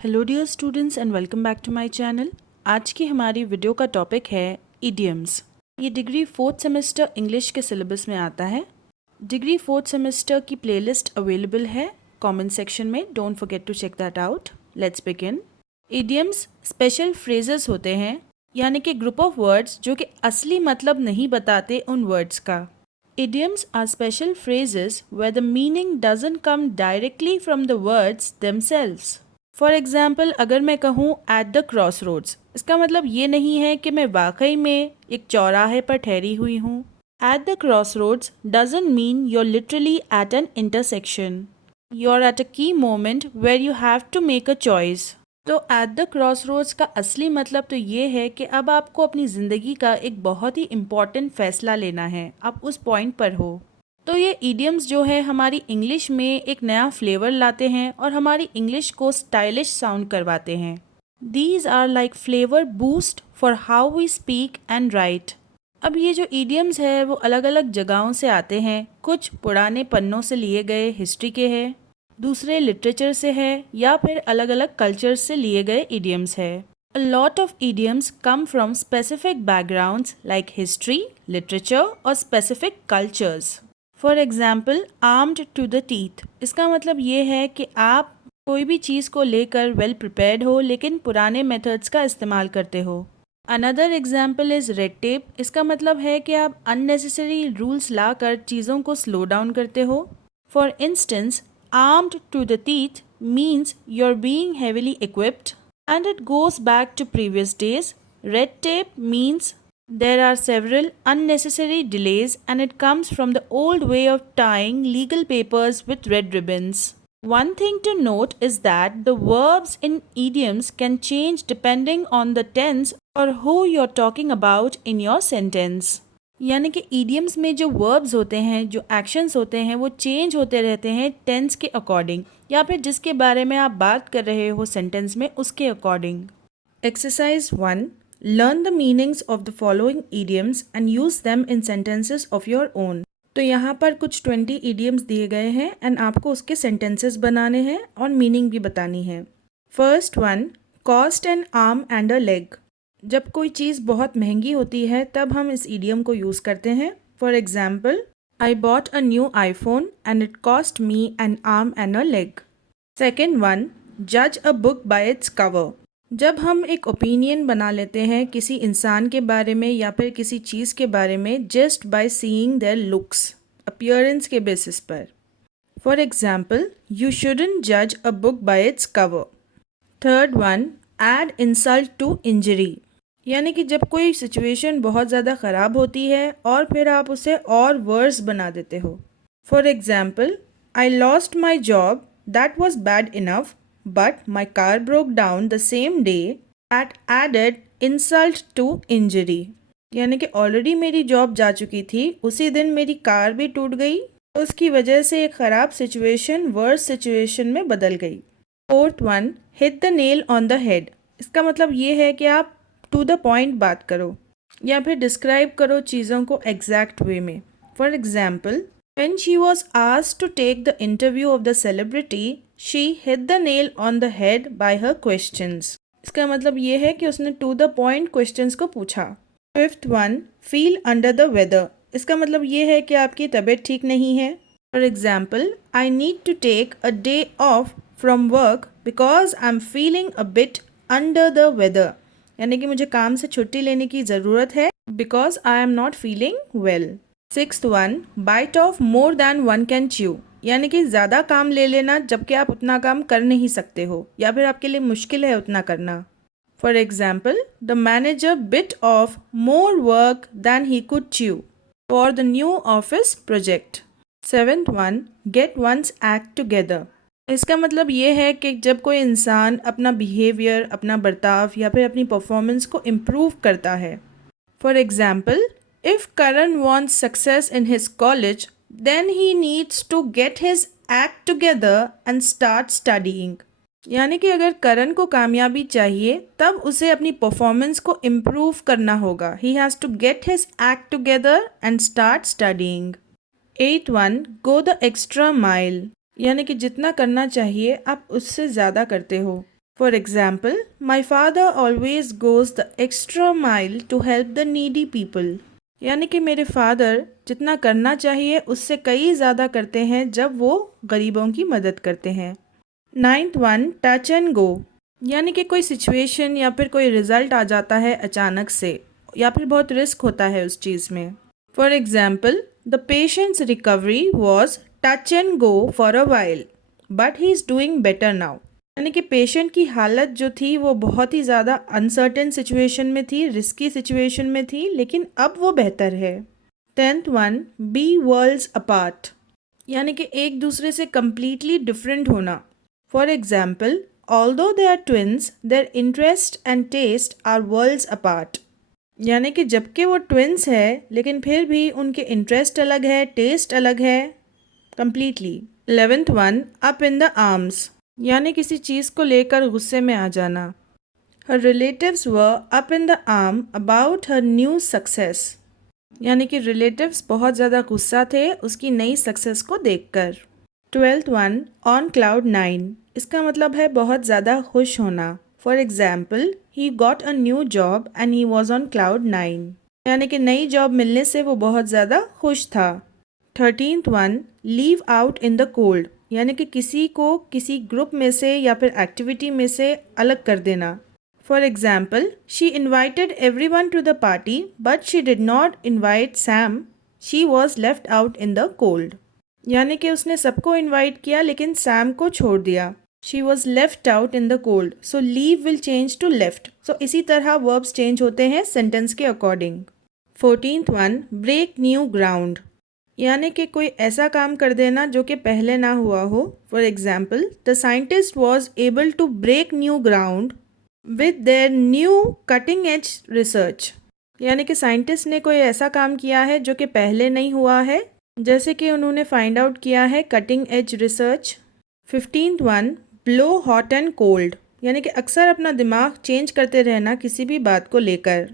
Hello dear students and welcome back to my channel. आज की हमारी वीडियो का टॉपिक है इडियम्स। ये डिग्री 4th सेमेस्टर इंग्लिश के सिलेबस में आता है। डिग्री 4th सेमेस्टर की प्लेलिस्ट अवेलेबल है कमेंट सेक्शन में, don't forget to check that out. Let's begin. Idioms special phrases होते हैं, यानी कि ग्रुप ऑफ वर्ड्स जो कि असली मतलब नहीं बताते उन वर्ड्स का। Idioms are special phrases where the meaning doesn't come directly from the words themselves. For example, अगर मैं कहूँ एट द क्रॉस रोड्स, इसका मतलब ये नहीं है कि मैं वाकई में एक चौराहे पर ठहरी हुई हूँ। At the crossroads doesn't mean you're literally at an intersection. You're at a key moment where you have to make a choice. तो एट द क्रॉस रोड्स का असली मतलब तो ये है कि अब आपको अपनी ज़िंदगी का एक बहुत ही इम्पॉर्टेंट फैसला लेना है, आप उस पॉइंट पर हो। तो ये इडियम्स जो है हमारी इंग्लिश में एक नया फ्लेवर लाते हैं और हमारी इंग्लिश को स्टाइलिश साउंड करवाते हैं। These are like flavour boost for how we speak and write. अब ये जो इडियम्स है वो अलग अलग जगहों से आते हैं। कुछ पुराने पन्नों से लिए गए हिस्ट्री के हैं, दूसरे लिटरेचर से है, या फिर अलग अलग कल्चर्स से लिए गए इडियम्स है। A lot of idioms come from specific backgrounds like history, literature और specific cultures. For example, armed to the teeth. इसका मतलब ये है कि आप कोई भी चीज़ को लेकर वेल प्रिपेयर्ड हो लेकिन पुराने मेथड्स का इस्तेमाल करते हो। Another example is red tape. इसका मतलब है कि आप unnecessary rules लाकर चीज़ों को स्लो डाउन करते हो। For instance, armed to the teeth means you're being heavily equipped, and it goes back to previous days. Red tape means there are several unnecessary delays, and it comes from the old way of tying legal papers with red ribbons. One thing to note is that the verbs in idioms can change depending on the tense or who you're talking about in your sentence. यानी कि idioms में जो verbs होते हैं, जो actions होते हैं, वो change होते रहते हैं tense के according, या फिर जिसके बारे में आप बात कर रहे हो sentence में उसके according. Exercise 1. Learn the meanings of the following idioms and use them in sentences of your own. तो यहाँ पर कुछ 20 idioms दिए गए हैं एंड आपको उसके sentences बनाने हैं और मीनिंग भी बतानी है। First one, cost N arm and a leg. जब कोई चीज़ बहुत महंगी होती है तब हम इस idiom को यूज़ करते हैं। For example, I bought a new iPhone and it cost me an arm and a leg. Second one, जज a book by its cover. जब हम एक ओपिनियन बना लेते हैं किसी इंसान के बारे में या फिर किसी चीज़ के बारे में just by seeing their looks, appearance के बेसिस पर। फॉर एग्जाम्पल, यू शुडंट जज a book by its cover. Third one, add insult to injury. यानी कि जब कोई सिचुएशन बहुत ज़्यादा ख़राब होती है और फिर आप उसे और वर्स बना देते हो। For example, I lost my job, that was bad enough, but my car broke down the same day. That added insult to injury. यानी कि ऑलरेडी मेरी जॉब जा चुकी थी, उसी दिन मेरी कार भी टूट गई, उसकी वजह से एक ख़राब सिचुएशन वर्स सिचुएशन में बदल गई। Fourth one, hit the nail on the head. इसका मतलब ये है कि आप टू द पॉइंट बात करो या फिर डिस्क्राइब करो चीज़ों को एग्जैक्ट वे में। For example, when she was asked to take the interview of the celebrity, she hit the nail on the head by her questions. इसका मतलब ये है कि उसने to the point questions को पूछा। Fifth one, feel under the weather। इसका मतलब ये है कि आपकी तबीयत ठीक नहीं है। For example, I need to take a day off from work because I'm feeling a bit under the weather. यानी कि मुझे काम से छुट्टी लेने की ज़रूरत है because I am not feeling well. Sixth one, bite off more than one can chew. यानी कि ज़्यादा काम ले लेना जबकि आप उतना काम कर नहीं सकते हो या फिर आपके लिए मुश्किल है उतना करना। For example, the manager bit off more work than he could chew for the new office project. Seventh one, get one's act together. इसका मतलब ये है कि जब कोई इंसान अपना बिहेवियर, अपना बर्ताव या फिर अपनी परफॉर्मेंस को इम्प्रूव करता है। For example, if Karan wants success in his college, then he needs to get his act together and start studying. यानी कि अगर करण को कामयाबी चाहिए तब उसे अपनी परफॉर्मेंस को इम्प्रूव करना होगा। He has to get his act together and start studying. Eighth one, go the extra mile। यानी कि जितना करना चाहिए आप उससे ज़्यादा करते हो। For example, my father always goes the extra mile to help the needy people. यानी कि मेरे फादर जितना करना चाहिए उससे कई ज़्यादा करते हैं जब वो गरीबों की मदद करते हैं। 9th one, touch and go. यानी कि कोई सिचुएशन या फिर कोई रिजल्ट आ जाता है अचानक से या फिर बहुत रिस्क होता है उस चीज़ में। For example, the patients recovery was touch and go for a while but he is doing better now. यानी कि पेशेंट की हालत जो थी वो बहुत ही ज़्यादा अनसर्टेन सिचुएशन में थी, रिस्की सिचुएशन में थी, लेकिन अब वो बेहतर है। 10th one, B world's apart. यानी कि एक दूसरे से कम्प्लीटली डिफरेंट होना। For example, although they are twins, their interest and taste are worlds apart. यानी कि जबकि वो ट्विन्स है लेकिन फिर भी उनके इंटरेस्ट अलग है, टेस्ट अलग है completely. 11th one, up in the arms. यानी किसी चीज़ को लेकर गुस्से में आ जाना। Her relatives were up in the arm about her new success. यानी कि रिलेटिव्स बहुत ज़्यादा गुस्सा थे उसकी नई सक्सेस को देखकर। 12th one, on cloud 9। इसका मतलब है बहुत ज़्यादा खुश होना। For example, he got a new job and he was on cloud 9। यानी कि नई जॉब मिलने से वो बहुत ज़्यादा खुश था। 13th one, leave out in the cold. यानी कि किसी को किसी ग्रुप में से या फिर एक्टिविटी में से अलग कर देना। For example, she invited every one two the party but she did not invite Sam, she was left out in the cold. यानी कि उसने सबको इन्वाइट किया लेकिन सैम को छोड़ दिया। She was left out in the cold. So leave will change to left. So इसी तरह वर्ब्स चेंज होते हैं सेंटेंस के according. 14th one, break new ground. यानी कि कोई ऐसा काम कर देना जो कि पहले ना हुआ हो। For example, the scientist was able to break new ground with their new cutting edge research. यानी कि साइंटिस्ट ने कोई ऐसा काम किया है जो कि पहले नहीं हुआ है, जैसे कि उन्होंने फाइंड आउट किया है cutting edge research. 15th one, blow hot and cold. यानी कि अक्सर अपना दिमाग चेंज करते रहना किसी भी बात को लेकर।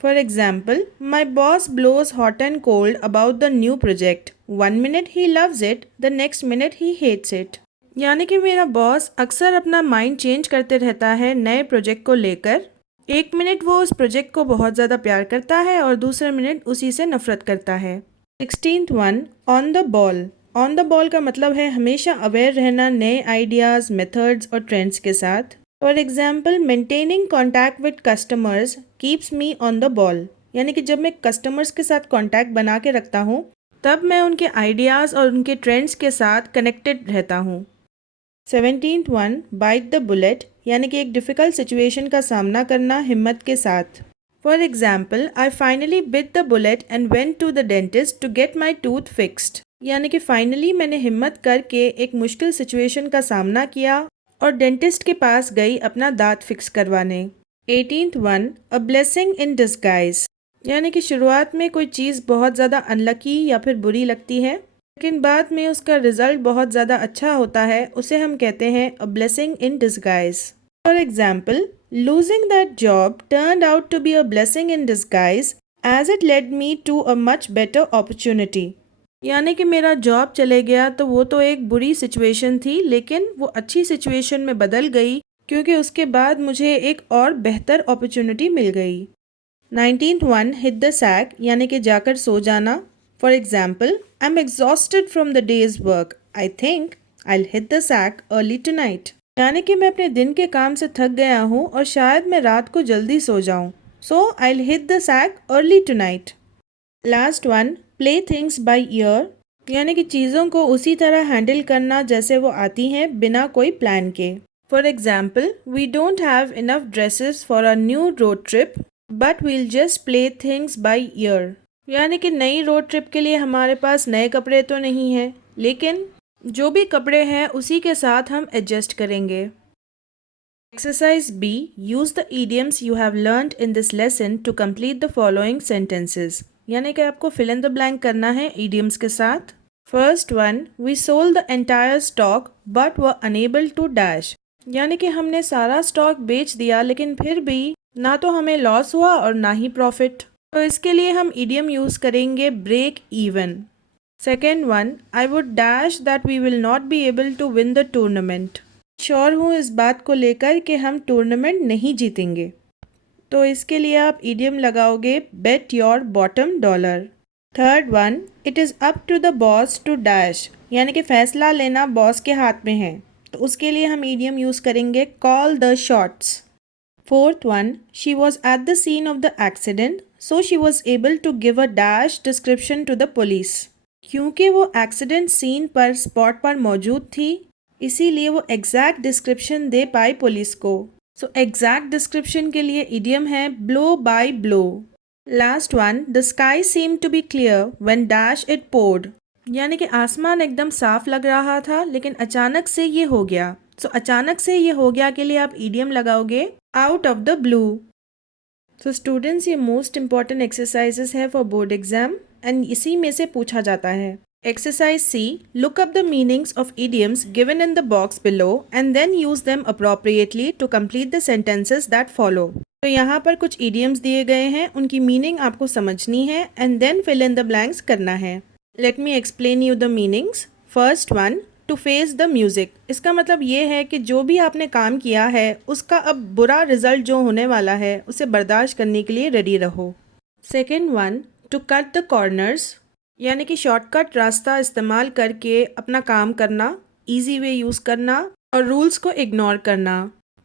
For example, my boss blows hot and cold about the new project. 1 minute he loves it, the next minute he hates it. यानी कि मेरा बॉस अक्सर अपना माइंड चेंज करते रहता है नए प्रोजेक्ट को लेकर। एक मिनट वो उस प्रोजेक्ट को बहुत ज़्यादा प्यार करता है और दूसरे मिनट उसी से नफरत करता है। 16th one, on the ball. On the ball का मतलब है हमेशा अवेयर रहना नए आइडियाज़, मेथड्स और ट्रेंड्स के साथ। For example, maintaining contact with customers keeps me on the ball. यानी कि जब मैं कस्टमर्स के साथ कॉन्टैक्ट बना के रखता हूँ तब मैं उनके आइडियाज़ और उनके ट्रेंड्स के साथ कनेक्टेड रहता हूँ। 17th one, bite the bullet. यानी कि एक डिफ़िकल्ट सिचुएशन का सामना करना हिम्मत के साथ। For example, I finally bit the bullet and went to the dentist to get my tooth fixed. यानी कि फाइनली मैंने हिम्मत करके एक मुश्किल सिचुएशन का सामना किया और डेंटिस्ट के पास गई अपना दांत फिक्स करवाने। 18th one, a blessing in disguise. यानी कि शुरुआत में कोई चीज़ बहुत ज़्यादा अनलकी या फिर बुरी लगती है लेकिन बाद में उसका रिजल्ट बहुत ज़्यादा अच्छा होता है, उसे हम कहते हैं a blessing in disguise. For example, losing that job turned out to be a blessing in disguise as it led me to a much better opportunity. यानी कि मेरा जॉब चले गया तो वो तो एक बुरी सिचुएशन थी लेकिन वो अच्छी सिचुएशन में बदल गई क्योंकि उसके बाद मुझे एक और बेहतर अपॉर्चुनिटी मिल गई। 19th one, hit the sac. यानी कि जाकर सो जाना। For example, I am exhausted from the day's work, I think I will hit the sack early tonight. यानी कि मैं अपने दिन के काम से थक गया हूँ और शायद मैं रात को जल्दी सो जाऊँ, so I will hit the sack early tonight. Last one, play things by ear. यानी कि चीज़ों को उसी तरह हैंडल करना जैसे वो आती हैं बिना कोई प्लान के। For example, we don't have enough dresses for a new road trip but we'll just play things by ear. यानी कि नई रोड ट्रिप के लिए हमारे पास नए कपड़े तो नहीं हैं लेकिन जो भी कपड़े हैं उसी के साथ हम एडजस्ट करेंगे। Exercise B, use the idioms you have learned in this lesson to complete the following sentences। यानी कि आपको fill in the blank करना है idioms के साथ। First one, we sold the entire stock but were unable to dash। यानी कि हमने सारा स्टॉक बेच दिया लेकिन फिर भी ना तो हमें लॉस हुआ और ना ही प्रॉफिट। तो इसके लिए हम idiom यूज़ करेंगे break even। Second one, I would dash that we will not be able to win the tournament। Sure हूँ इस बात को लेकर कि हम टूर्नामेंट नहीं जीतेंगे। तो इसके लिए आप इडियम लगाओगे bet your bottom dollar. Third one, it is up to the boss to dash, यानी कि फैसला लेना बॉस के हाथ में है, तो उसके लिए हम इडियम यूज़ करेंगे call the shots. Fourth one, she was at the scene of the accident so she was able to give a dash description to the police. क्योंकि वो एक्सीडेंट सीन पर स्पॉट पर मौजूद थी, इसीलिए वो एग्जैक्ट डिस्क्रिप्शन दे पाई पुलिस को। सो एग्जैक्ट डिस्क्रिप्शन के लिए इडियम है blow by blow. Last one, the sky seem to be clear when dash it poured, यानी कि आसमान एकदम साफ लग रहा था लेकिन अचानक से ये हो गया। सो अचानक से ये हो गया के लिए आप इडियम लगाओगे out of the blue. So students, ये मोस्ट इंपॉर्टेंट एक्सरसाइजेस है फॉर बोर्ड एग्जाम एंड इसी में से पूछा जाता है। Exercise C. Look up the meanings of idioms given in the box below and then use them appropriately to complete the sentences that follow. तो यहाँ पर कुछ idioms दिए गए हैं, उनकी meaning आपको समझनी है and then fill in the blanks करना है। Let me explain you the meanings. First one, to face the music. इसका मतलब ये है कि जो भी आपने काम किया है उसका अब बुरा रिजल्ट जो होने वाला है उसे बर्दाश्त करने के लिए रेडी रहो। Second one, to cut the corners. यानी कि शॉर्टकट रास्ता इस्तेमाल करके अपना काम करना, इजी वे यूज़ करना और रूल्स को इग्नोर करना।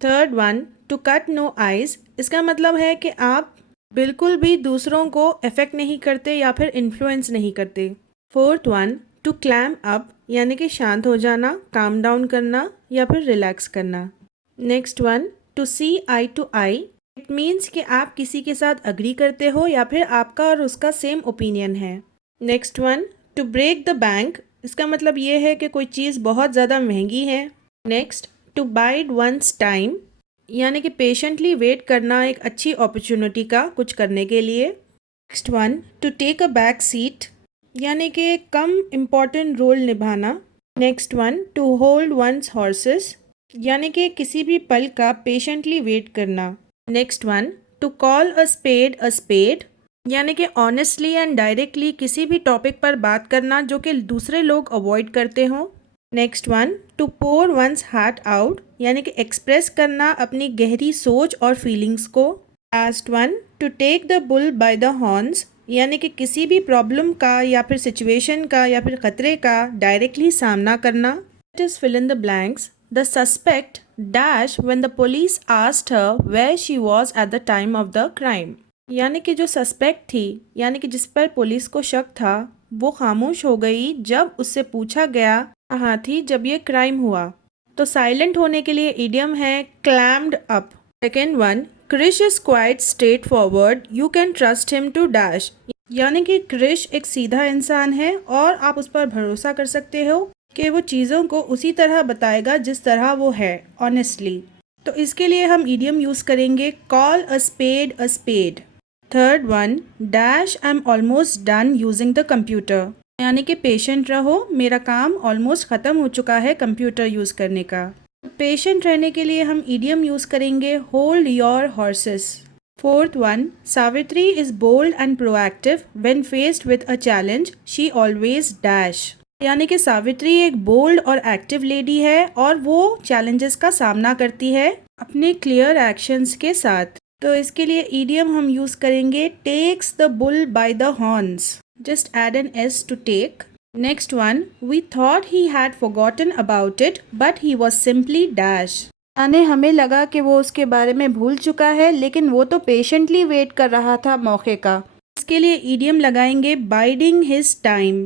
Third one, to cut no ice. इसका मतलब है कि आप बिल्कुल भी दूसरों को अफेक्ट नहीं करते या फिर इन्फ्लुएंस नहीं करते। Fourth one, to clam up, यानी कि शांत हो जाना, काम डाउन करना या फिर रिलैक्स करना। Next one, to see eye to eye. It means कि आप किसी के साथ अग्री करते हो या फिर आपका और उसका सेम ओपिनियन है। Next one, to break the bank. इसका मतलब ये है कि कोई चीज़ बहुत ज़्यादा महंगी है। Next, to bide one's time, यानी कि पेशेंटली वेट करना एक अच्छी अपॉर्चुनिटी का कुछ करने के लिए। Next one, to take a back seat, यानी कि कम इम्पॉर्टेंट रोल निभाना। Next one, to hold one's horses, यानी कि किसी भी पल का पेशेंटली वेट करना। Next one, to call a spade, यानी कि ऑनेस्टली एंड डायरेक्टली किसी भी टॉपिक पर बात करना जो कि दूसरे लोग अवॉइड करते हों। Next one, to pour one's heart out, यानी कि एक्सप्रेस करना अपनी गहरी सोच और फीलिंग्स को। Last one, to take the bull by the horns, यानी कि किसी भी प्रॉब्लम का या फिर सिचुएशन का या फिर खतरे का डायरेक्टली सामना करना। It is fill in the blanks. The suspect dash when the police asked her where she was at the time of the crime, यानी कि जो सस्पेक्ट थी, यानी कि जिस पर पुलिस को शक था, वो खामोश हो गई जब उससे पूछा गया कहाँ थी जब ये क्राइम हुआ। तो साइलेंट होने के लिए इडियम है clammed up. Second one, Krish is quite straightforward, you can trust him to dash, यानी कि क्रिश एक सीधा इंसान है और आप उस पर भरोसा कर सकते हो कि वो चीज़ों को उसी तरह बताएगा जिस तरह वो है, ऑनेस्टली। तो इसके लिए हम इडियम यूज़ करेंगे call a spade a spade. Third one, dash I am almost done using the computer, यानी कि पेशेंट रहो, मेरा काम ऑलमोस्ट ख़त्म हो चुका है कंप्यूटर यूज़ करने का। पेशेंट रहने के लिए हम इडियम यूज़ करेंगे hold your horses. Fourth one, Savitri is bold and proactive when faced with a challenge, she always dash, यानी कि सावित्री एक बोल्ड और एक्टिव लेडी है और वो चैलेंजेस का सामना करती है अपने क्लियर एक्शंस के साथ। तो इसके लिए इडियम हम यूज़ करेंगे takes the bull by the horns, just add an S to take. Next one, we thought he had forgotten about it but he was simply dash, यानी हमें लगा कि वो उसके बारे में भूल चुका है लेकिन वो तो पेशेंटली वेट कर रहा था मौके का। इसके लिए इडियम लगाएंगे biding his time.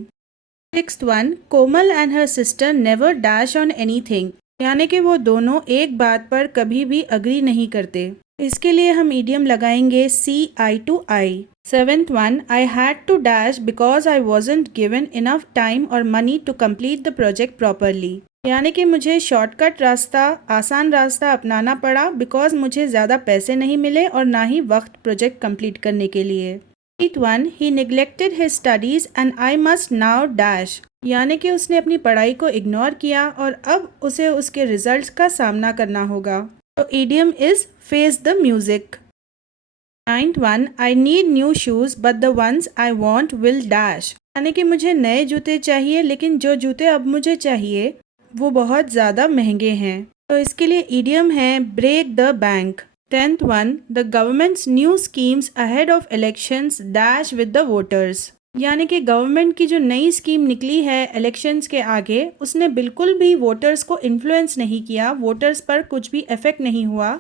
Sixth one, Komal and her sister never dash on anything, यानी कि वो दोनों एक बात पर कभी भी अग्री नहीं करते। इसके लिए हम इडियम लगाएंगे see eye to eye. Seventh one, I had to dash because I wasn't given enough time और money to complete the project properly, यानी कि मुझे शॉर्टकट रास्ता, आसान रास्ता अपनाना पड़ा बिकॉज मुझे ज़्यादा पैसे नहीं मिले और ना ही वक्त प्रोजेक्ट कंप्लीट करने के लिए। Eighth one, he neglected his studies and I must now dash, यानी कि उसने अपनी पढ़ाई को इग्नोर किया और अब उसे उसके रिजल्ट्स का सामना करना होगा। तो idiom is face the music. Ninth one, I need new shoes but the ones I want will dash, यानी कि मुझे नए जूते चाहिए लेकिन जो जूते अब मुझे चाहिए वो बहुत ज़्यादा महंगे हैं। तो इसके लिए इडियम है break the bank. 10th one, the government's new schemes ahead of elections dash with the voters. यानी कि गवर्नमेंट की जो नई स्कीम निकली है इलेक्शंस के आगे, उसने बिल्कुल भी वोटर्स को इन्फ्लुएंस नहीं किया, वोटर्स पर कुछ भी इफेक्ट नहीं हुआ।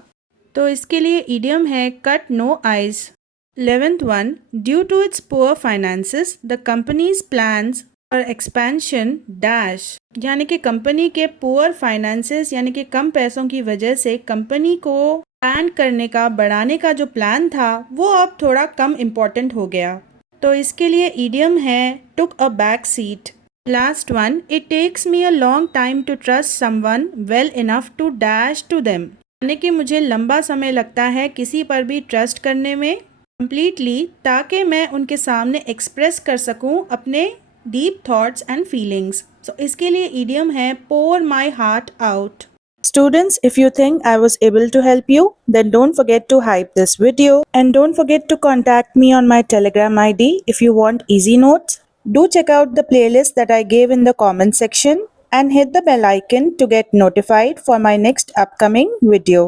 तो इसके लिए इडियम है cut no ice. 11th one, due to its poor finances the company's plans और एक्सपेंशन डैश। यानी कि कंपनी के पुअर फाइनेंसेस यानी कि कम पैसों की वजह से कंपनी को एक्सपैंड करने का, बढ़ाने का जो प्लान था वो अब थोड़ा कम इम्पोर्टेंट हो गया। तो इसके लिए इडियम है took a back seat. Last one, it takes me a long time to trust someone well enough to dash to them. यानी कि मुझे लंबा समय लगता है किसी पर भी ट्रस्ट करने में कम्प्लीटली, ताकि मैं उनके सामने एक्सप्रेस कर सकूं अपने deep thoughts and feelings. So इसके लिए इडियम है pour my heart out. Students, if you think I was able to help you, then don't forget to hype this video and don't forget to contact me on my Telegram ID if you want easy notes. Do check out the playlist that I gave in the comment section and hit the bell icon to get notified for my next upcoming video.